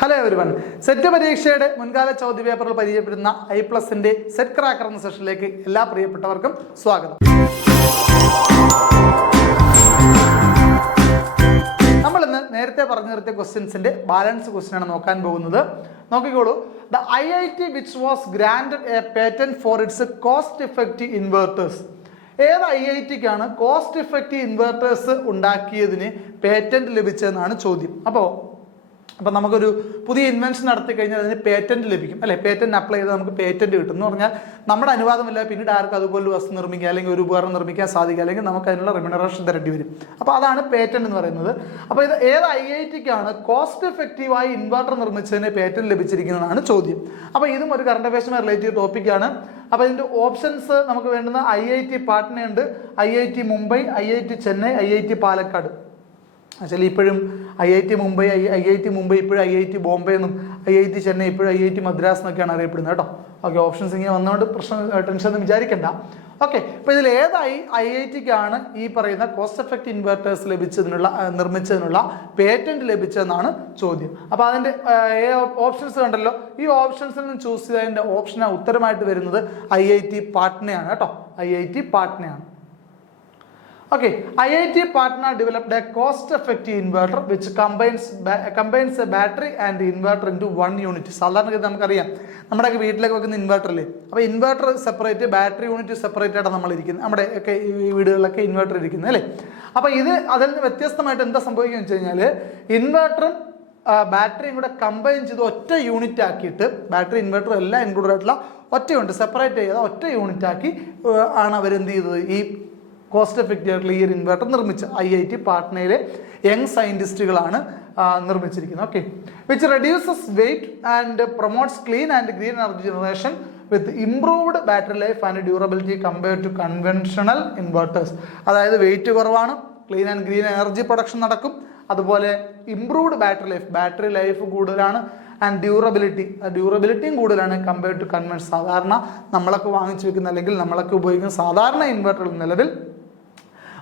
Hello everyone, set പരീക്ഷയുടെ മുൻകാല ചോദ്യപേപ്പറിൽ പരിചയപ്പെടുന്ന ഐ+ന്റെ set cracker എന്ന സെഷനിലേക്ക് എല്ലാ പ്രിയപ്പെട്ടവർക്കും സ്വാഗതം. നമ്മൾ ഇന്ന് നേരത്തെ പറഞ്ഞു നിർത്തിയ ക്വസ്റ്റ്യൻസിന്റെ ബാലൻസ് ക്വസ്റ്റ്യൻ ആണ് നോക്കാൻ പോകുന്നത്. നോക്കിക്കോളൂ. The IIT which was granted a patent for its cost effective inverters. ഏത് IITക്കാണ് കോസ്റ്റ് ഇഫക്റ്റീവ് ഇൻവെർട്ടേഴ്സ് ഉണ്ടാക്കിയതിന് പേറ്റന്റ് ലഭിച്ചതെന്നാണ് ചോദ്യം. അപ്പോൾ നമുക്കൊരു പുതിയ ഇൻവെൻഷൻ നടത്തി കഴിഞ്ഞാൽ അതിന് പേറ്റന്റ് ലഭിക്കും അല്ലെ. പേറ്റന്റ് അപ്ലൈ ചെയ്താൽ നമുക്ക് പേറ്റന്റ് കിട്ടും എന്ന് പറഞ്ഞാൽ നമ്മുടെ അനുവാദമില്ല പിന്നീട് ആർക്കും അതുപോലെ വസ്തു നിർമ്മിക്കുക അല്ലെങ്കിൽ ഒരു ഉപകരണം നിർമ്മിക്കാൻ സാധിക്കുക അല്ലെങ്കിൽ നമുക്ക് അതിനുള്ള റെമ്യൂണറേഷൻ തരേണ്ടി വരും. അപ്പോൾ അതാണ് പേറ്റന്റ് എന്ന് പറയുന്നത്. അപ്പോൾ ഇത് ഏത് IITക്കാണ് കോസ്റ്റ് എഫക്റ്റീവായി ഇൻവെർട്ടർ നിർമ്മിച്ചതിന് പേറ്റന്റ് ലഭിച്ചിരിക്കുന്നതാണ് ചോദ്യം. അപ്പോൾ ഇതും ഒരു കറണ്ട് അഫയേഴ്സുമായി റിലേറ്റീവ് ടോപ്പിക്കാണ്. അപ്പോൾ ഇതിൻ്റെ ഓപ്ഷൻസ് നമുക്ക് വേണ്ടുന്ന IIT പാട്ന ഉണ്ട്, IIT Mumbai, IIT Chennai, IIT Palakkad. Actually ഇപ്പോഴും IIT മുംബൈ ഇപ്പോഴും IIT ബോംബെ എന്നും IIT ചെന്നൈ ഇപ്പോഴും IIT മദ്രാസ് എന്നൊക്കെയാണ് അറിയപ്പെടുന്നത് കേട്ടോ. ഓക്കെ, ഓപ്ഷൻസ് ഇങ്ങനെ വന്നുകൊണ്ട് ടെൻഷൻ ഒന്നും വിചാരിക്കണ്ട. ഓക്കെ, അപ്പോൾ ഇതിൽ ഏതായി IITക്കാണ് ഈ പറയുന്ന കോസ്റ്റ് എഫക്റ്റ് ഇൻവെർട്ടേഴ്സ് നിർമ്മിച്ചതിനുള്ള പേറ്റന്റ് ലഭിച്ചതെന്നാണ് ചോദ്യം. അപ്പോൾ അതിൻ്റെ ഓപ്ഷൻസ് കണ്ടല്ലോ. ഈ ഓപ്ഷൻസിൽ നിന്ന് ചൂസ് ചെയ്തതിൻ്റെ ഓപ്ഷന് ഉത്തരമായിട്ട് വരുന്നത് IIT പാട്നയാണ് കേട്ടോ. IIT പാട്നയാണ്. Okay, IIT Patna developed a cost-effective inverter which combines a battery and inverter into one unit. സാധാരണ നമുക്കറിയാം നമ്മുടെ വീട്ടിലേക്ക് വെക്കുന്ന ഇൻവെർട്ടർ അല്ലേ. അപ്പോൾ inverter separate, battery unit separate ആയിട്ടാണ് നമ്മൾ ഇരിക്കുന്നത്. നമ്മുടെ ഒക്കെ ഈ വീടുകളിലൊക്കെ ഇൻവെർട്ടർ ഇരിക്കുന്നത് അല്ലേ. അപ്പോൾ അതിൽ നിന്ന് വ്യത്യസ്തമായിട്ട് എന്താ സംഭവിക്കുകയെന്ന് വെച്ച് കഴിഞ്ഞാൽ ഇൻവെർട്ടറും ബാറ്ററിയും കൂടെ കമ്പൈൻ ചെയ്ത് ഒറ്റ യൂണിറ്റ് ആക്കിയിട്ട്, ബാറ്ററി ഇൻവെർട്ടർ എല്ലാം ഇൻക്ലൂഡ് ആയിട്ടുള്ള ഒറ്റ യൂണിറ്റ് സെപ്പറേറ്റ് ചെയ്ത ഒറ്റ യൂണിറ്റ് ആക്കി ആണ് അവരെന്ത് ചെയ്തത്, ഈ കോസ്റ്റ് എഫക്റ്റീവ് ആയിട്ടുള്ള ഈ ഒരു ഇൻവെർട്ടർ നിർമ്മിച്ച IIT പാട്നയിലെ യങ് സയൻറ്റിസ്റ്റുകളാണ് നിർമ്മിച്ചിരിക്കുന്നത്. Okay, which reduces weight and promotes clean and green energy generation with improved battery life and durability compared to conventional inverters. അതായത് വെയിറ്റ് കുറവാണ്, clean and green energy production നടക്കും, അതുപോലെ ഇംപ്രൂവ്ഡ് ബാറ്ററി ലൈഫ് കൂടുതലാണ്, and ഡ്യൂറബിലിറ്റിയും കൂടുതലാണ് compared to convention. സാധാരണ നമ്മളൊക്കെ വാങ്ങിച്ചു വെക്കുന്ന അല്ലെങ്കിൽ നമ്മളൊക്കെ ഉപയോഗിക്കുന്ന സാധാരണ ഇൻവെർട്ടറുകൾ നിലവിൽ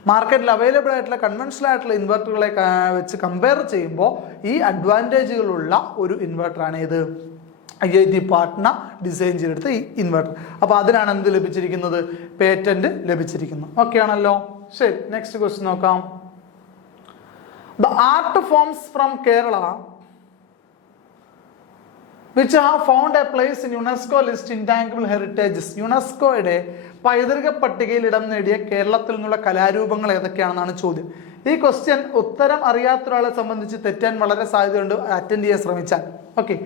മാർക്കറ്റിൽ അവൈലബിൾ ആയിട്ടുള്ള കൺവെൻഷണൽ ആയിട്ടുള്ള ഇൻവെർട്ടറുകളെ വെച്ച് കമ്പയർ ചെയ്യുമ്പോൾ ഈ അഡ്വാൻറ്റേജുകളുള്ള ഒരു ഇൻവെർട്ടറാണ് ഇത് IIT പാട്ന ഡിസൈൻ ചെയ്തെടുത്ത ഈ ഇൻവെർട്ടർ. അപ്പോൾ അതിനാണ് എന്ത് ലഭിച്ചിരിക്കുന്നത്, പേറ്റന്റ് ലഭിച്ചിരിക്കുന്നത്. ഓക്കെ ആണല്ലോ. ശരി, നെക്സ്റ്റ് ക്വസ്റ്റ്യൻ നോക്കാം. The art forms from Kerala which have found a place in UNESCO list intangible heritages. യുനെസ്കോയുടെ പൈതൃക പട്ടികയിൽ ഇടം നേടിയ കേരളത്തിൽ നിന്നുള്ള കലാരൂപങ്ങൾ ഏതൊക്കെയാണെന്നാണ് ചോദ്യം. ഈ ക്വസ്റ്റ്യൻ ഉത്തരം അറിയാത്ത ഒരാളെ സംബന്ധിച്ച് തെറ്റാൻ വളരെ സാധ്യതയുണ്ട് അറ്റൻഡ് ചെയ്യാൻ ശ്രമിച്ചാൽ. ഓക്കെ,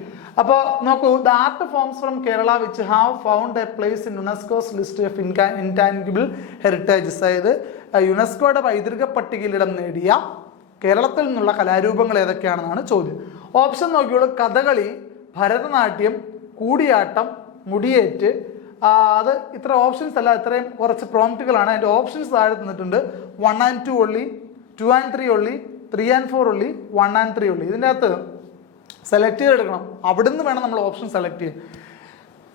അപ്പോൾ നോക്കൂ. The art forms from Kerala which have found a place in UNESCO's list of intangible heritages. അതായത് യുനെസ്കോയുടെ പൈതൃക പട്ടികയിൽ ഇടം നേടിയ കേരളത്തിൽ നിന്നുള്ള കലാരൂപങ്ങൾ ഏതൊക്കെയാണെന്നാണ് ചോദ്യം. ഓപ്ഷൻ നോക്കിയോളൂ. കഥകളി, ഭരതനാട്യം, കൂടിയാട്ടം, മുടിയേറ്റ്. അത് ഇത്ര ഓപ്ഷൻസ് അല്ല, ഇത്രയും കുറച്ച് പ്രോംപ്റ്റുകളാണ്. അതിൻ്റെ ഓപ്ഷൻസ് താഴെ തന്നിട്ടുണ്ട്. 1 and 2 only, 2 and 3 only, 3 and 4 only, 1 and 3 only. ഇതിൻ്റെ അകത്ത് സെലക്ട് ചെയ്തെടുക്കണം. അവിടുന്ന് വേണം നമ്മൾ ഓപ്ഷൻ സെലക്ട് ചെയ്യാൻ.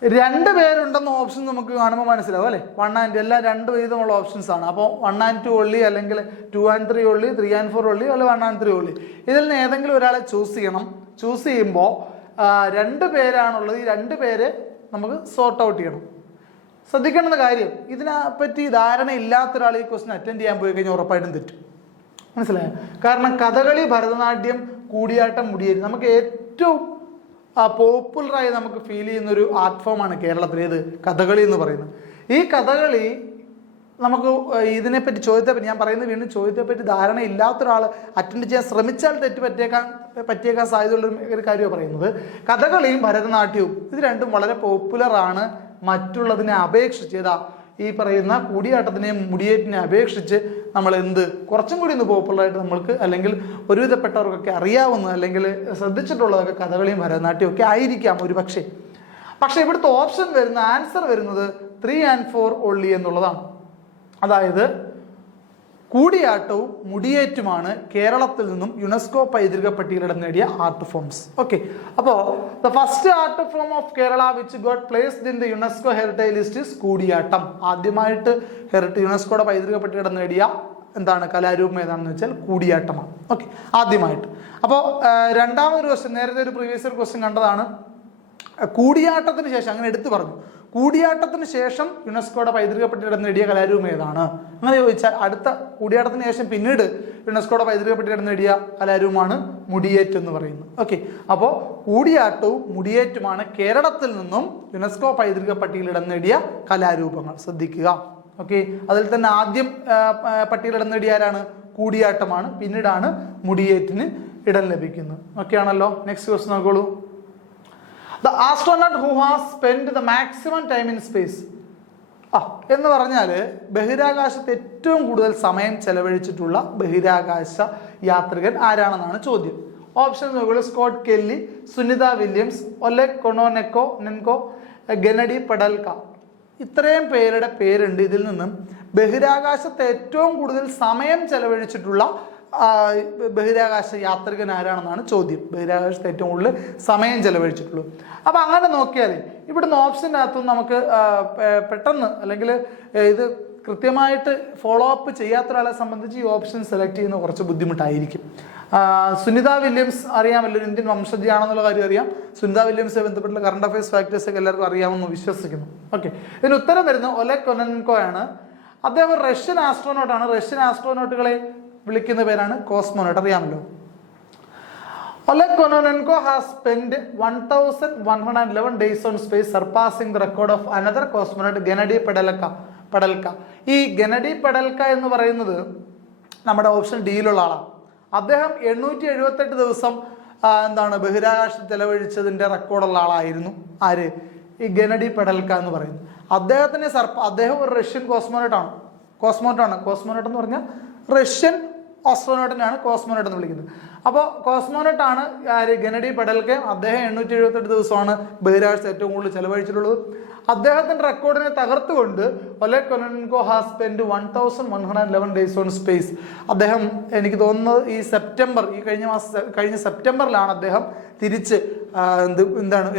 2 പേരുണ്ടെന്ന ഓപ്ഷൻ നമുക്ക് കാണുമ്പോൾ മനസ്സിലാവും അല്ലേ. 1 and എല്ലാം 2 വീതമുള്ള ഓപ്ഷൻസ് ആണ്. അപ്പോൾ 1 and 2 only, അല്ലെങ്കിൽ 2 and 3 only, 3 and 4 only, അല്ലെങ്കിൽ 1 and 3 only. ഇതിൽ നിന്ന് ഏതെങ്കിലും ഒരാളെ ചൂസ് ചെയ്യണം. ചൂസ് ചെയ്യുമ്പോൾ 2 പേരാണുള്ളത്. ഈ 2 പേരെ നമുക്ക് സോർട്ട് ഔട്ട് ചെയ്യണം. ശ്രദ്ധിക്കേണ്ട കാര്യം, ഇതിനെപ്പറ്റി ധാരണ ഇല്ലാത്ത ഒരാൾ ഈ ക്വസ്റ്റ്യൻ അറ്റൻഡ് ചെയ്യാൻ പോയി കഴിഞ്ഞാൽ ഉറപ്പായിട്ടും തെറ്റും. മനസ്സിലായോ? കാരണം കഥകളി, ഭരതനാട്യം, കൂടിയാട്ടം, മുടിയേറ്റ് നമുക്ക് ഏറ്റവും പോപ്പുലറായി നമുക്ക് ഫീൽ ചെയ്യുന്നൊരു ആർട്ട് ഫോമാണ് കേരളത്തിലേത് കഥകളി എന്ന് പറയുന്നത്. ഈ കഥകളി നമുക്ക് ഇതിനെപ്പറ്റി ചോദ്യത്തെപ്പറ്റി ഞാൻ പറയുന്നത് വീണ്ടും ചോദ്യത്തെപ്പറ്റി ധാരണ ഇല്ലാത്ത ഒരാൾ അറ്റൻഡ് ചെയ്യാൻ ശ്രമിച്ചാൽ തെറ്റ് പറ്റിയേക്കാൻ സാധ്യതയുള്ള ഒരു കാര്യമാണ് പറയുന്നത്. കഥകളിയും ഭരതനാട്യവും ഇത് രണ്ടും വളരെ പോപ്പുലറാണ് മറ്റുള്ളതിനെ അപേക്ഷിച്ച്. ഈ പറയുന്ന കൂടിയാട്ടത്തിനെയും മുടിയേറ്റിനെ അപേക്ഷിച്ച് നമ്മൾ കുറച്ചും കൂടി പോപ്പുലറായിട്ട് നമ്മൾക്ക് അല്ലെങ്കിൽ ഒരുവിധപ്പെട്ടവർക്കൊക്കെ അറിയാവുന്ന അല്ലെങ്കിൽ ശ്രദ്ധിച്ചിട്ടുള്ളതൊക്കെ കഥകളിയും ഭരതനാട്യവും ഒക്കെ ആയിരിക്കാം ഒരു പക്ഷേ ഇവിടുത്തെ ഓപ്ഷൻ ആൻസർ വരുന്നത് 3 and 4 only എന്നുള്ളതാണ്. അതായത് കൂടിയാട്ടവും മുടിയേറ്റുമാണ് കേരളത്തിൽ നിന്നും യുനെസ്കോ പൈതൃക പട്ടികയിൽ ഇടം നേടിയ ആർട്ട് ഫോംസ്. ഓക്കെ, അപ്പോൾ the first art form of Kerala which got placed in the UNESCO heritage list is Koodiyattam. ആദ്യമായിട്ട് യുനെസ്കോയുടെ പൈതൃക പട്ടികയിൽ ഇടം നേടിയ എന്താണ് കലാരൂപം ഏതാണെന്ന് വെച്ചാൽ കൂടിയാട്ടമാണ്. ഓക്കെ, ആദ്യമായിട്ട്. അപ്പോൾ രണ്ടാമതൊരു ക്വസ്റ്റ്യൻ, നേരത്തെ ഒരു പ്രീവിയസ് ഇയർ ക്വസ്റ്റ്യൻ കണ്ടതാണ്. കൂടിയാട്ടത്തിന് ശേഷം അങ്ങനെ എടുത്തു പറഞ്ഞു, കൂടിയാട്ടത്തിന് ശേഷം യുനെസ്കോയുടെ പൈതൃക പട്ടികയിടം നേടിയ കലാരൂപം ഏതാണ്? അങ്ങനെ ചോദിച്ചാൽ അടുത്ത കൂടിയാട്ടത്തിന് ശേഷം പിന്നീട് യുനെസ്കോയുടെ പൈതൃക പട്ടികയിടം നേടിയ കലാരൂപമാണ് മുടിയേറ്റ് എന്ന് പറയുന്നത്. ഓക്കെ, അപ്പോൾ കൂടിയാട്ടവും മുടിയേറ്റുമാണ് കേരളത്തിൽ നിന്നും യുനെസ്കോ പൈതൃക പട്ടികയിൽ ഇടം നേടിയ കലാരൂപങ്ങൾ. ശ്രദ്ധിക്കുക. ഓക്കെ, അതിൽ തന്നെ ആദ്യം പട്ടികയിൽ ഇടം നേടിയ ആരാണ്? കൂടിയാട്ടമാണ്. പിന്നീടാണ് മുടിയേറ്റിന് ഇടം ലഭിക്കുന്നത്. ഓക്കെ ആണല്ലോ. നെക്സ്റ്റ് ക്വസ്റ്റ്യൻ നോക്കോളൂ. The astronaut who has spent the maximum time in space. എന്ന് പറഞ്ഞാൽ ബഹിരാകാശത്ത് ഏറ്റവും കൂടുതൽ സമയം ചെലവഴിച്ചിട്ടുള്ള ബഹിരാകാശ യാത്രികൻ ആരാണെന്നാണ് ചോദ്യം. ഓപ്ഷൻ നോക്കുകയുള്ളൂ. Scott Kelly, Sunita Williams, Oleg Kononenko, Gennady Padalka. ഇത്രയും പേരുടെ പേരുണ്ട്. ഇതിൽ നിന്നും ബഹിരാകാശത്ത് ഏറ്റവും കൂടുതൽ സമയം ചെലവഴിച്ചിട്ടുള്ള ബഹിരാകാശ യാത്രികൻ ആരാണെന്നാണ് ചോദ്യം. ബഹിരാകാശത്ത് ഏറ്റവും കൂടുതൽ സമയം ചെലവഴിച്ചിട്ടുള്ളൂ. അപ്പം അങ്ങനെ നോക്കിയാൽ ഇവിടുന്ന് ഓപ്ഷൻ്റെ അകത്തും നമുക്ക് പെട്ടെന്ന് അല്ലെങ്കിൽ ഇത് കൃത്യമായിട്ട് ഫോളോ അപ്പ് ചെയ്യാത്ത ഒരാളെ സംബന്ധിച്ച് ഈ ഓപ്ഷൻ സെലക്ട് ചെയ്യുന്നത് കുറച്ച് ബുദ്ധിമുട്ടായിരിക്കും. സുനിത വില്യംസ് അറിയാമല്ലോ, ഒരു ഇന്ത്യൻ വംശജയാണെന്നുള്ള കാര്യം അറിയാം. സുനിത വില്യംസുമായി ബന്ധപ്പെട്ടുള്ള കറണ്ട് അഫയേഴ്സ് ഫാക്ടേഴ്സ് ഒക്കെ എല്ലാവർക്കും അറിയാമെന്ന് വിശ്വസിക്കുന്നു. ഓക്കെ, ഇതിന് ഉത്തരം വരുന്നത് ഒലെഗ് കൊനോനെൻകോ ആണ്. അദ്ദേഹം ഒരു റഷ്യൻ ആസ്ട്രോനോട്ടാണ്. റഷ്യൻ ആസ്ട്രോനോട്ടുകളെ വിളിക്കുന്ന പേരാണ് കോസ്മോനോട്ട്, അറിയാമല്ലോ. Oleg Kononenko has spend 1111 days on space, surpassing the record of another cosmonaut, ഗെനഡി പെഡൽക. ഈ ഗെനഡി പെഡൽക എന്ന് പറയുന്നത് നമ്മുടെ ഓപ്ഷൻ ഡിയിലുള്ള ആളാണ്. അദ്ദേഹം 878 ദിവസം ബഹിരാകാശത്ത് ചെലവഴിച്ചതിൻ്റെ റെക്കോർഡുള്ള ആളായിരുന്നു. ആര്? ഈ ഗെനഡി പെഡൽക എന്ന് പറയുന്നത്. അദ്ദേഹം ഒരു റഷ്യൻ കോസ്മോനോട്ടാണ്. കോസ്മോനോട്ട് എന്ന് പറഞ്ഞാൽ റഷ്യൻ ആസ്ട്രോനോട്ടിനാണ് കോസ്മോനോട്ട് എന്ന് വിളിക്കുന്നത്. അപ്പോൾ കോസ്മോനോട്ടാണ് ആര്? ഗെനഡി പെഡൽക. അദ്ദേഹം 878 ദിവസമാണ് ബഹിരാകാശത്ത് ഏറ്റവും കൂടുതൽ ചെലവഴിച്ചിട്ടുള്ളത്. അദ്ദേഹത്തിന്റെ റെക്കോർഡിനെ തകർത്തുകൊണ്ട് Oleg Kononenko has spend 1111 days on space. അദ്ദേഹം, എനിക്ക് തോന്നുന്നത് കഴിഞ്ഞ സെപ്റ്റംബറിലാണ് അദ്ദേഹം തിരിച്ച്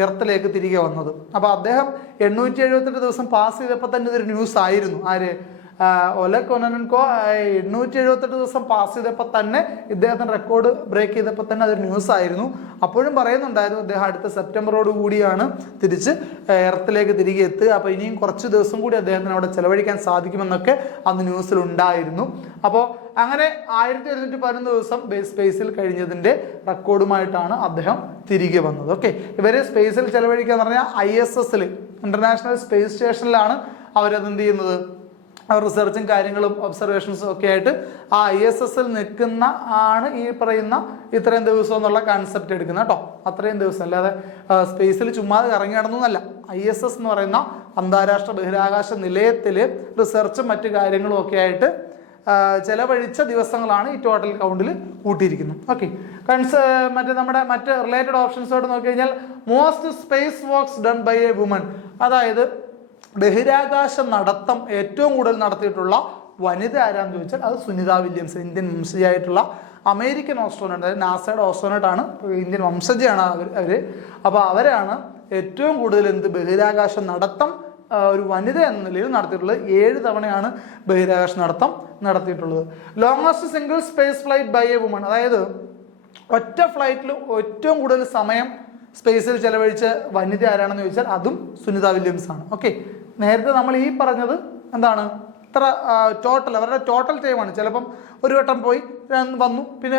എർത്തിലേക്ക് തിരികെ വന്നത്. അപ്പോൾ അദ്ദേഹം 878 ദിവസം പാസ് ചെയ്തപ്പോൾ തന്നെ ഇതൊരു ന്യൂസ് ആയിരുന്നു. ആര്? ഒലെഗ് കൊനോനെൻകോ 878 ദിവസം പാസ് ചെയ്തപ്പോൾ തന്നെ ഇദ്ദേഹത്തിന്റെ റെക്കോർഡ് ബ്രേക്ക് ചെയ്തപ്പോൾ തന്നെ അതൊരു ന്യൂസ് ആയിരുന്നു. അപ്പോഴും പറയുന്നുണ്ടായിരുന്നു അദ്ദേഹം അടുത്ത സെപ്റ്റംബറോട് കൂടിയാണ് തിരിച്ച് എർത്തിലേക്ക് തിരികെ എത്തുക. അപ്പോൾ ഇനിയും കുറച്ച് ദിവസം കൂടി അദ്ദേഹത്തിന് അവിടെ ചെലവഴിക്കാൻ സാധിക്കുമെന്നൊക്കെ അന്ന് ന്യൂസിൽ ഉണ്ടായിരുന്നു. അപ്പോൾ അങ്ങനെ 1711 ദിവസം സ്പേസിൽ കഴിഞ്ഞതിൻ്റെ റെക്കോർഡുമായിട്ടാണ് അദ്ദേഹം തിരികെ വന്നത്. ഓക്കെ, ഇവര് സ്പേസിൽ ചെലവഴിക്കുക എന്ന് പറഞ്ഞാൽ ISS ഇന്റർനാഷണൽ സ്പേസ് സ്റ്റേഷനിലാണ് അവരത് ചെയ്യുന്നത്. റിസർച്ചും കാര്യങ്ങളും ഒബ്സർവേഷൻസും ഒക്കെ ആയിട്ട് ആ ISS നിൽക്കുന്ന ആണ് ഈ പറയുന്ന ഇത്രയും ദിവസം എന്നുള്ള കൺസെപ്റ്റ് എടുക്കുന്നത് കേട്ടോ. അത്രയും ദിവസം, അല്ലാതെ സ്പേസിൽ ചുമ്മാതെ ഇറങ്ങി നടന്നല്ല. ISS എന്ന് പറയുന്ന അന്താരാഷ്ട്ര ബഹിരാകാശ നിലയത്തിൽ റിസർച്ചും മറ്റു കാര്യങ്ങളും ഒക്കെ ആയിട്ട് ചെലവഴിച്ച ദിവസങ്ങളാണ് ഈ ടോട്ടൽ കൗണ്ടിൽ കൂട്ടിയിരിക്കുന്നത്. ഓക്കെ, മറ്റ് റിലേറ്റഡ് ഓപ്ഷൻസോട് നോക്കി കഴിഞ്ഞാൽ most space walks done by a woman, അതായത് ബഹിരാകാശ നടത്തം ഏറ്റവും കൂടുതൽ നടത്തിയിട്ടുള്ള വനിത ആരാന്ന് ചോദിച്ചാൽ അത് സുനിത വില്യംസ്. ഇന്ത്യൻ വംശജയായിട്ടുള്ള അമേരിക്കൻ ആസ്ട്രോനോട്ട്, അതായത് നാസയുടെ ആസ്ട്രോനോട്ടാണ്, ഇന്ത്യൻ വംശജയാണ് അവര്. അപ്പോൾ അവരാണ് ഏറ്റവും കൂടുതൽ ബഹിരാകാശ നടത്തം ഒരു വനിത എന്ന നിലയിൽ നടത്തിയിട്ടുള്ളത്. 7 തവണയാണ് ബഹിരാകാശ നടത്തം നടത്തിയിട്ടുള്ളത്. Longest single space flight by a woman, അതായത് ഒറ്റ ഫ്ലൈറ്റിൽ ഏറ്റവും കൂടുതൽ സമയം സ്പേസിൽ ചെലവഴിച്ച വനിത ആരാണെന്ന് ചോദിച്ചാൽ അതും സുനിത വില്യംസ് ആണ്. ഓക്കെ, നേരത്തെ നമ്മൾ ഈ പറഞ്ഞത് എന്താണ്? ഇത്ര അവരുടെ ടോട്ടൽ ടൈമാണ്. ചിലപ്പം ഒരു വട്ടം പോയി വന്നു, പിന്നെ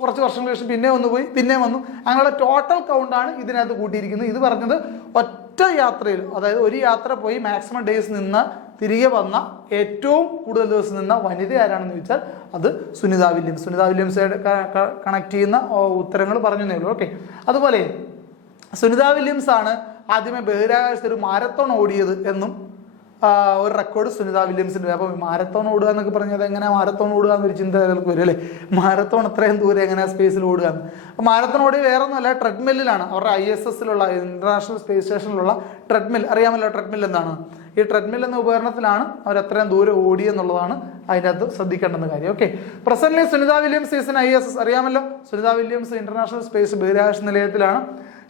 കുറച്ച് വർഷങ്ങൾക്ക് ശേഷം പിന്നെ ഒന്ന് പോയി, പിന്നെ വന്നു, അങ്ങനെയുള്ള ടോട്ടൽ കൗണ്ടാണ് ഇതിനകത്ത് കൂട്ടിയിരിക്കുന്നത്. ഇത് പറഞ്ഞത് ഒറ്റ യാത്രയിൽ, അതായത് ഒരു യാത്ര പോയി മാക്സിമം ഡേയ്സ് നിന്ന് തിരികെ വന്ന ഏറ്റവും കൂടുതൽ ദിവസം നിന്ന വനിത ആരാണെന്ന് ചോദിച്ചാൽ അത് സുനിത വില്യംസായിട്ട് കണക്ട് ചെയ്യുന്ന ഉത്തരങ്ങൾ പറഞ്ഞു തന്നേ ഉള്ളൂ. ഓക്കെ, അതുപോലെ സുനിത വില്യംസ് ആണ് ആദ്യമേ ബഹിരാകാശത്ത് ഒരു മാരത്തോൺ ഓടിയത് എന്നും ഒരു റെക്കോർഡ് സുനിത വില്യംസിൻ്റെ. അപ്പോൾ മാരത്തോൺ ഓടുക എന്നൊക്കെ പറഞ്ഞത് എങ്ങനെ മാരത്തോൺ ഓടുക എന്നൊരു ചിന്ത വരും അല്ലേ? മാരത്തോൺ അത്രയും ദൂരം എങ്ങനെയാണ് സ്പേസിൽ ഓടുക എന്ന്. അപ്പോൾ മാരത്തോൺ ഓടി വേറെ ഒന്നുമല്ല, ട്രെഡ്മില്ലിലാണ്. അവരുടെ ISS ഇന്റർനാഷണൽ സ്പേസ് സ്റ്റേഷനിലുള്ള ട്രെഡ്മിൽ, അറിയാമല്ലോ ട്രെഡ്മിൽ എന്താണ്? ഈ ട്രെഡ്മിൽ എന്ന ഉപകരണത്തിലാണ് അവർ അത്രയും ദൂരം ഓടി എന്നുള്ളതാണ് അതിനകത്ത് ശ്രദ്ധിക്കേണ്ടുന്ന കാര്യം. Okay, presently Sunita Williams is in ISS, അറിയാമല്ലോ. സുനിത വില്യംസ് ഇന്റർനാഷണൽ സ്പേസ് ബഹിരാകാശ നിലയത്തിലാണ്.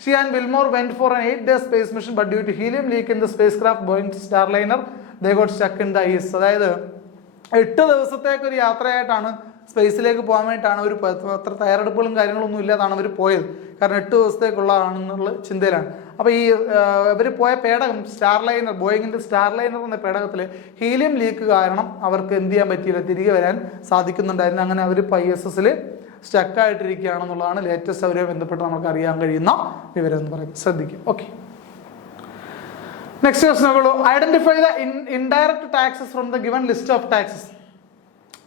She and Wilmore went for an 8-day space mission, but due to helium leak in the spacecraft Boeing Starliner, they got stuck in the ice. അതായത് 8 ദിവസത്തേക്ക് ഒരു യാത്രയായിട്ടാണ് സ്പേസിലേക്ക് പോകാൻ വേണ്ടിയിട്ടാണ് ഒരു അത്ര തയ്യാറെടുപ്പുകളും കാര്യങ്ങളൊന്നും ഇല്ലാതാണ് അവർ പോയത്. കാരണം 8 ദിവസത്തേക്കുള്ളതാണെന്നുള്ള ചിന്തയിലാണ്. അപ്പോൾ ഈ ഇവർ പോയ പേടകം സ്റ്റാർലൈനർ, ബോയിങ്ങിൻ്റെ സ്റ്റാർലൈനർ എന്ന പേടകത്തിൽ ഹീലിയം ലീക്ക് കാരണം അവർക്ക് എന്ത് ചെയ്യാൻ പറ്റിയില്ല, തിരികെ വരാൻ സാധിക്കുന്നുണ്ടായിരുന്നു. അങ്ങനെ അവർ ISS-ൽ സ്റ്റക്കായിട്ടിരിക്കുകയാണെന്നുള്ളതാണ് ലേറ്റസ്റ്റ് അവരെ ബന്ധപ്പെട്ട് നമുക്ക് അറിയാൻ കഴിയുന്ന വിവരം എന്ന് പറയുന്നത്. ശ്രദ്ധിക്കും. ഓക്കെ, നെക്സ്റ്റ് ക്വസ്റ്റൻ നോക്കൂ. Identify the indirect taxes from the given list of taxes.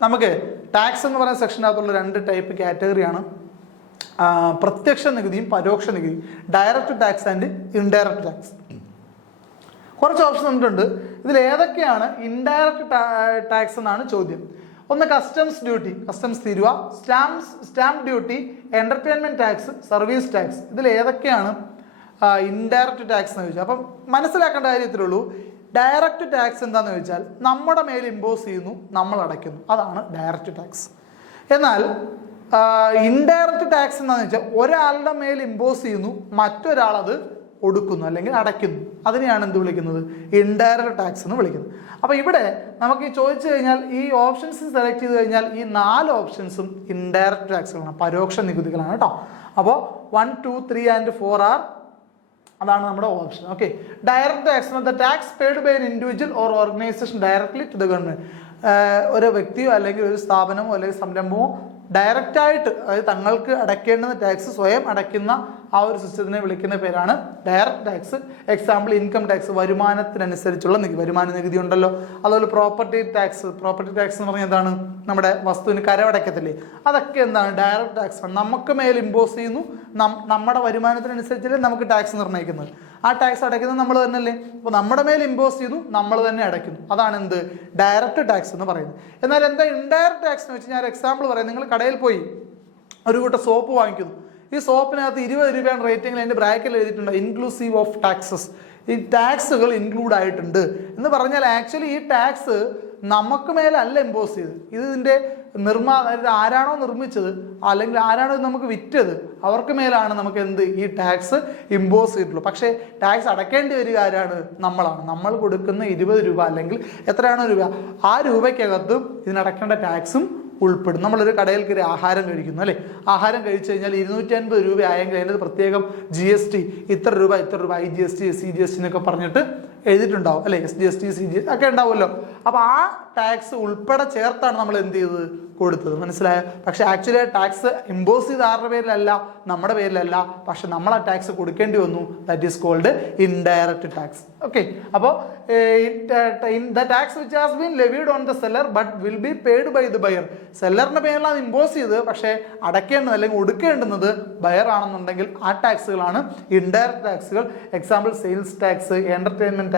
നമുക്ക് ടാക്സ് എന്ന് പറയുന്ന സെക്ഷനകത്തുള്ള 2 ടൈപ്പ് കാറ്റഗറിയാണ്, പ്രത്യക്ഷ നികുതിയും പരോക്ഷ നികുതിയും, direct tax and indirect tax. കുറച്ച് ഓപ്ഷൻ തന്നിട്ടുണ്ട്. ഇതിൽ ഏതൊക്കെയാണ് ഇൻഡയറക്റ്റ് ടാക്സ് എന്നാണ് ചോദ്യം. ഒന്ന് കസ്റ്റംസ് ഡ്യൂട്ടി, കസ്റ്റംസ് തീരുവ, stamp duty, entertainment tax, service tax. ഇതിൽ ഏതൊക്കെയാണ് ഇൻഡയറക്റ്റ് ടാക്സ് എന്ന് ചോദിച്ചാൽ അപ്പം മനസ്സിലാക്കേണ്ട കാര്യത്തിലുള്ളൂ. ഡയറക്റ്റ് ടാക്സ് എന്താണെന്ന് ചോദിച്ചാൽ നമ്മുടെ മേൽ ഇമ്പോസ് ചെയ്യുന്നു, നമ്മൾ അടയ്ക്കുന്നു, അതാണ് ഡയറക്റ്റ് ടാക്സ്. എന്നാൽ ഇൻഡയറക്റ്റ് ടാക്സ് എന്താണെന്ന് വെച്ചാൽ ഒരാളുടെ മേൽ ഇമ്പോസ് ചെയ്യുന്നു, മറ്റൊരാൾ അത് ഒടുക്കുന്നു അല്ലെങ്കിൽ അടയ്ക്കുന്നു, അതിനെയാണ് എന്ത് വിളിക്കുന്നത്, ഇൻഡയറക്റ്റ് ടാക്സ് എന്ന് വിളിക്കുന്നത്. അപ്പോൾ ഇവിടെ നമുക്ക് ഈ ചോദിച്ചു കഴിഞ്ഞാൽ ഈ ഓപ്ഷൻസ് സെലക്ട് ചെയ്ത് കഴിഞ്ഞാൽ ഈ 4 ഓപ്ഷൻസും ഇൻഡയറക്റ്റ് ടാക്സുകളാണ്, പരോക്ഷ നികുതികളാണ് കേട്ടോ. അപ്പോൾ 1, 2, 3 and 4 ആർ, അതാണ് നമ്മുടെ option. Okay, direct tax the tax paid by an individual or organisation directly to the government. ഒരു വ്യക്തിയോ അല്ലെങ്കിൽ ഒരു സ്ഥാപനമോ അല്ലെങ്കിൽ സംരംഭമോ ഡയറക്റ്റായിട്ട്, അതായത് തങ്ങൾക്ക് അടയ്ക്കേണ്ടുന്ന ടാക്സ് സ്വയം അടയ്ക്കുന്ന ആ ഒരു സിസ്റ്റത്തിനെ വിളിക്കുന്ന പേരാണ് direct tax. Example income tax, വരുമാനത്തിനനുസരിച്ചുള്ള നികുതി, വരുമാന നികുതി ഉണ്ടല്ലോ. അതുപോലെ പ്രോപ്പർട്ടി ടാക്സ് എന്ന് പറഞ്ഞാൽ എന്താണ്, നമ്മുടെ വസ്തുവിന് കരമടയ്ക്കത്തില്ലേ, അതൊക്കെ എന്താണ് ഡയറക്റ്റ് ടാക്സ് ആണ്. നമുക്ക് മേൽ ഇമ്പോസ് ചെയ്യുന്നു, നമ്മുടെ വരുമാനത്തിനനുസരിച്ചല്ലേ നമുക്ക് ടാക്സ് നിർണ്ണയിക്കുന്നത്, ആ ടാക്സ് അടയ്ക്കുന്നത് നമ്മൾ തന്നെയല്ലേ. അപ്പോൾ നമ്മുടെ മേൽ ഇമ്പോസ് ചെയ്തു, നമ്മൾ തന്നെ അടയ്ക്കുന്നു, അതാണ് എന്ത് ഡയറക്റ്റ് ടാക്സ് എന്ന് പറയുന്നത്. എന്നാൽ എന്താ ഇൻഡയറക്റ്റ് ടാക്സ് എന്ന് വെച്ച് ഞാൻ എക്സാമ്പിൾ പറയാം. നിങ്ങൾ കടയിൽ പോയി ഒരു കൂട്ടം സോപ്പ് വാങ്ങിക്കുന്നു, ഈ സോപ്പിനകത്ത് 20 രൂപയാണ് റേറ്റിംഗിൽ അതിൻ്റെ ബ്രാക്കറ്റിൽ എഴുതിയിട്ടുണ്ട് ഇൻക്ലൂസീവ് ഓഫ് ടാക്സസ്. ഈ ടാക്സുകൾ ഇൻക്ലൂഡ് ആയിട്ടുണ്ട് എന്ന് പറഞ്ഞാൽ ആക്ച്വലി ഈ ടാക്സ് നമുക്ക് മേലല്ല ഇമ്പോസ് ചെയ്ത്, ഇതിൻ്റെ ആരാണോ നിർമ്മിച്ചത് അല്ലെങ്കിൽ ആരാണോ ഇത് നമുക്ക് വിറ്റത് അവർക്ക് മേലാണ് നമുക്ക് എന്ത് ഈ ടാക്സ് ഇമ്പോസ് ചെയ്തിട്ടുള്ളൂ. പക്ഷേ ടാക്സ് അടയ്ക്കേണ്ടി വരിക ആരാണ്, നമ്മളാണ്. നമ്മൾ കൊടുക്കുന്ന 20 രൂപ അല്ലെങ്കിൽ എത്രയാണോ രൂപ, ആ രൂപയ്ക്കകത്തും ഇതിനടക്കേണ്ട ടാക്സും ഉൾപ്പെടും. നമ്മളൊരു കടയിൽ കയറി ആഹാരം കഴിക്കുന്നു അല്ലേ, ആഹാരം കഴിച്ചു കഴിഞ്ഞാൽ 250 രൂപ ആയെങ്കിൽ അതിൻ്റെ പ്രത്യേകം GST ഇത്ര രൂപ IGST CGST എന്നൊക്കെ പറഞ്ഞിട്ട് എഴുതിയിട്ടുണ്ടാവും അല്ലേ, SGST CGST ഒക്കെ ഉണ്ടാവുമല്ലോ. അപ്പോൾ ആ ടാക്സ് ഉൾപ്പെടെ ചേർത്താണ് നമ്മൾ എന്ത് ചെയ്തത്, കൊടുത്തത്. മനസ്സിലായോ? പക്ഷെ ആക്ച്വലി ടാക്സ് ഇമ്പോസ് ചെയ്ത ആരുടെ പേരിലല്ല, നമ്മുടെ പേരിലല്ല, പക്ഷെ നമ്മൾ ആ ടാക്സ് കൊടുക്കേണ്ടി വന്നു. That is called indirect tax. Okay, അപ്പോൾ the tax which has been levied on the seller but will be paid by the buyer. സെല്ലറിന്റെ പേരിലാണ് ഇമ്പോസ് ചെയ്തത്, പക്ഷേ അടയ്ക്കേണ്ടത് അല്ലെങ്കിൽ ഒടുക്കേണ്ടുന്നത് ബയർ ആണെന്നുണ്ടെങ്കിൽ ആ ടാക്സുകളാണ് ഇൻഡയറക്റ്റ് ടാക്സുകൾ. Example sales tax, entertainment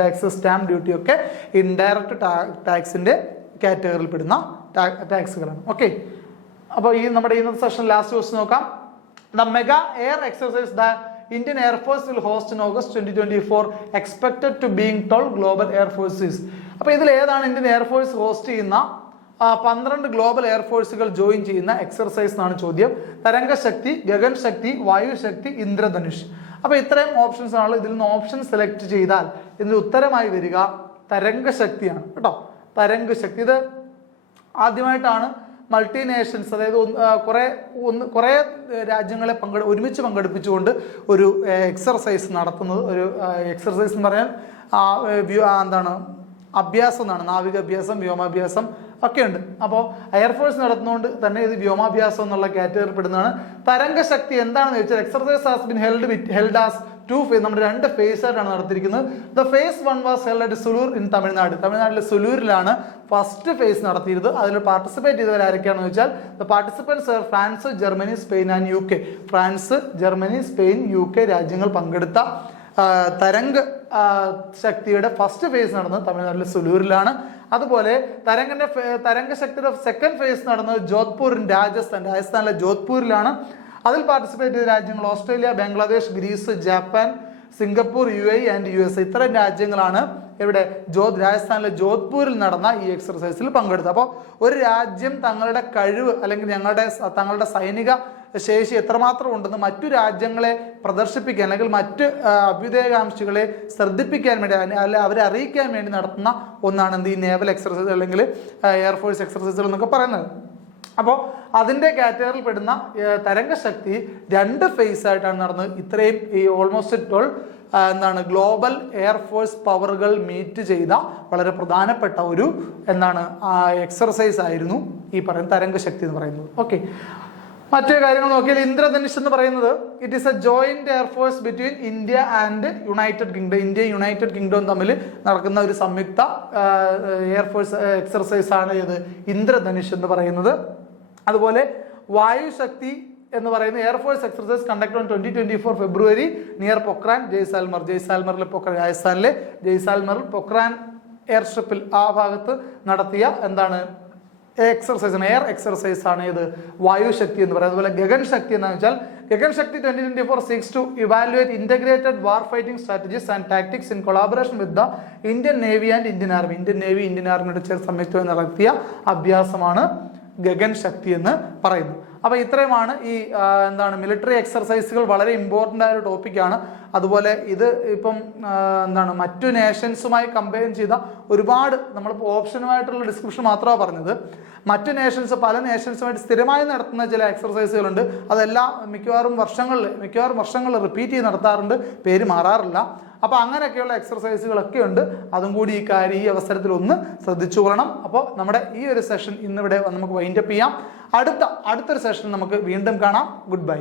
tax, stamp duty ഒക്കെ ഇൻഡയറക്റ്റ് ടാക്സിന്റെ കാറ്റഗറിയിൽ പെടുന്ന ടാക്സുകളാണ്. ഓക്കെ, അപ്പോൾ ഈ നമ്മുടെ ഇന്നത്തെ സെഷൻ ലാസ്റ്റ് ക്വസ്റ്റ്യൻ നോക്കാം. The mega air exercise the Indian Air Force will host in August 2024 expected to being told global air forces. അപ്പോൾ ഇതിൽ ഏതാണ് ഇന്ത്യൻ എയർഫോഴ്സ് ഹോസ്റ്റ് ചെയ്യുന്ന 12 ഗ്ലോബൽ എയർഫോഴ്സുകൾ ജോയിൻ ചെയ്യുന്ന എക്സർസൈസ് എന്നാണ് ചോദ്യം. തരംഗശക്തി, ഗഗൻ ശക്തി, വായുശക്തി, ഇന്ദ്രധനുഷ്. അപ്പോൾ ഇത്രയും ഓപ്ഷൻസ് ആണ്. ഇതിൽ നിന്ന് ഓപ്ഷൻ സെലക്ട് ചെയ്താൽ ഇതിന് ഉത്തരമായി വരിക തരംഗശക്തിയാണ് കേട്ടോ. തരംഗശക്തി ഇത് ആദ്യമായിട്ടാണ് മൾട്ടിനേഷൻസ്, അതായത് കുറേ രാജ്യങ്ങളെ ഒരുമിച്ച് പങ്കെടുപ്പിച്ചുകൊണ്ട് ഒരു എക്സർസൈസ് നടത്തുന്നത്. ഒരു എക്സർസൈസ് എന്ന് പറഞ്ഞാൽ എന്താണ്, അഭ്യാസം എന്നാണ്. നാവിക അഭ്യാസം, വ്യോമാഭ്യാസം ഒക്കെ ഉണ്ട്. അപ്പോൾ എയർഫോഴ്സ് നടത്തുന്നതുകൊണ്ട് തന്നെ ഇത് വ്യോമാഭ്യാസം എന്നുള്ള കാറ്റഗറി പെടുന്നതാണ്. തരംഗശക്തി എന്താണെന്ന് ചോദിച്ചാൽ exercise has been held as 2 phase, നമ്മുടെ 2 phase ആയിട്ടാണ് നടത്തിയിരിക്കുന്നത്. The phase 1 was held at Sulur in Tamil Nadu. തമിഴ്നാട്ടിലെ സുലൂരിലാണ് ഫസ്റ്റ് ഫേസ് നടത്തിയത്. അതിൽ പാർട്ടിസിപ്പേറ്റ് ചെയ്തവർ ആരൊക്കെയാണെന്ന് വെച്ചാൽ the participants France, Germany, Spain and UK. France, Germany, Spain, UK രാജ്യങ്ങൾ പങ്കെടുത്ത തരംഗ ശക്തിയുടെ ഫസ്റ്റ് ഫേസ് നടന്നത് തമിഴ്നാട്ടിലെ സുലൂരിലാണ്. അതുപോലെ തരംഗശക്തിയുടെ സെക്കൻഡ് ഫേസ് നടന്നത് ജോധ്പൂർ, രാജസ്ഥാനിലെ ജോധ്പൂരിലാണ്. അതിൽ പാർട്ടിസിപ്പേറ്റ് ചെയ്ത രാജ്യങ്ങൾ Australia, Bangladesh, Greece, Japan, Singapore, UAE and USA. ഇത്രയും രാജ്യങ്ങളാണ് ഇവിടെ രാജസ്ഥാനിലെ ജോധ്പൂരിൽ നടന്ന ഈ എക്സർസൈസിൽ പങ്കെടുത്തത്. അപ്പോൾ ഒരു രാജ്യം തങ്ങളുടെ കഴിവ് അല്ലെങ്കിൽ തങ്ങളുടെ സൈനിക ശേഷി എത്രമാത്രം ഉണ്ടെന്ന് മറ്റു രാജ്യങ്ങളെ പ്രദർശിപ്പിക്കാൻ അല്ലെങ്കിൽ മറ്റ് അഭ്യുദയകാംക്ഷികളെ ശ്രദ്ധിപ്പിക്കാൻ വേണ്ടി അല്ലെ അവരെ അറിയിക്കാൻ വേണ്ടി നടത്തുന്ന ഒന്നാണ് എന്ത് ഈ നേവൽ എക്സർസൈസ് അല്ലെങ്കിൽ എയർഫോഴ്സ് എക്സർസൈസുകൾ എന്നൊക്കെ പറയുന്നത്. അപ്പോൾ അതിൻ്റെ കാറ്റഗറിയിൽ പെടുന്ന തരംഗശക്തി 2 ഫേസ് ആയിട്ടാണ് നടന്നത്. ഇത്രയും ഈ ഓൾമോസ്റ്റ് 12 ഗ്ലോബൽ എയർഫോഴ്സ് പവറുകൾ മീറ്റ് ചെയ്ത വളരെ പ്രധാനപ്പെട്ട ഒരു എക്സർസൈസ് ആയിരുന്നു ഈ പറയുന്ന തരംഗശക്തി എന്ന് പറയുന്നത്. ഓക്കെ, മറ്റു കാര്യങ്ങൾ നോക്കിയാൽ ഇന്ദ്രധനുഷ് എന്ന് പറയുന്നത് it is A joint air force between India and United kingdom. ഇന്ത്യയും യുണൈറ്റഡ് കിങ്ഡവും തമ്മിൽ നടക്കുന്ന ഒരു സംയുക്ത എയർഫോഴ്സ് എക്സർസൈസ് ആണ് ഇത് ഇന്ദ്രധനുഷ് എന്ന് പറയുന്നത്. അതുപോലെ വായുശക്തി എന്ന് പറയുന്ന air force exercise conduct on 2024 February near Pokhran Jaisalmer. ജയ്സാൽമറിലെ രാജസ്ഥാനിലെ ജയ്സാൽമറിൽ പൊക്രാൻ എയർസ്ട്രിപ്പിൽ ആ ഭാഗത്ത് നടത്തിയ എക്സർസൈസ് എയർ എക്സർസൈസ് ആണ് ഇത് വായുശക്തി എന്ന് പറയുന്നത്. അതുപോലെ ഗഗൻ ശക്തി എന്ന് വെച്ചാൽ ഗഗൻ ശക്തി 2024 seeks to evaluate integrated war fighting strategies and tactics in collaboration with the Indian Navy and Indian Army. Indian navy Indian ആർമിയുടെ ചേർന്ന് സംയുക്തമായി നടത്തിയ അഭ്യാസമാണ് ഗഗൻ ശക്തി എന്ന് പറയുന്നു. അപ്പോൾ ഇത്രയുമാണ് ഈ മിലിറ്ററി എക്സർസൈസുകൾ. വളരെ ഇമ്പോർട്ടൻ്റ് ആയ ഒരു ടോപ്പിക്കാണ്. അതുപോലെ ഇത് ഇപ്പം മറ്റു നേഷൻസുമായി കമ്പയർ ചെയ്ത ഒരുപാട് നമ്മളിപ്പോൾ ഓപ്ഷനുമായിട്ടുള്ള ഡിസ്ക്രിപ്ഷൻ മാത്രമാണ് പറഞ്ഞത്. മറ്റു പല നേഷൻസുമായിട്ട് സ്ഥിരമായി നടത്തുന്ന ചില എക്സർസൈസുകളുണ്ട്. അതെല്ലാം മിക്കവാറും വർഷങ്ങളിൽ റിപ്പീറ്റ് ചെയ്ത് നടത്താറുണ്ട്, പേര് മാറാറില്ല. അപ്പോൾ അങ്ങനെയൊക്കെയുള്ള എക്സർസൈസുകളൊക്കെ ഉണ്ട്. അതും കൂടി ഈ അവസരത്തിൽ ഒന്ന് ശ്രദ്ധിച്ചുകൊള്ളണം. അപ്പോൾ നമ്മുടെ ഈ ഒരു സെഷൻ ഇന്നിവിടെ നമുക്ക് വൈൻഡപ്പ് ചെയ്യാം. അടുത്തൊരു സെഷൻ നമുക്ക് വീണ്ടും കാണാം. Good bye.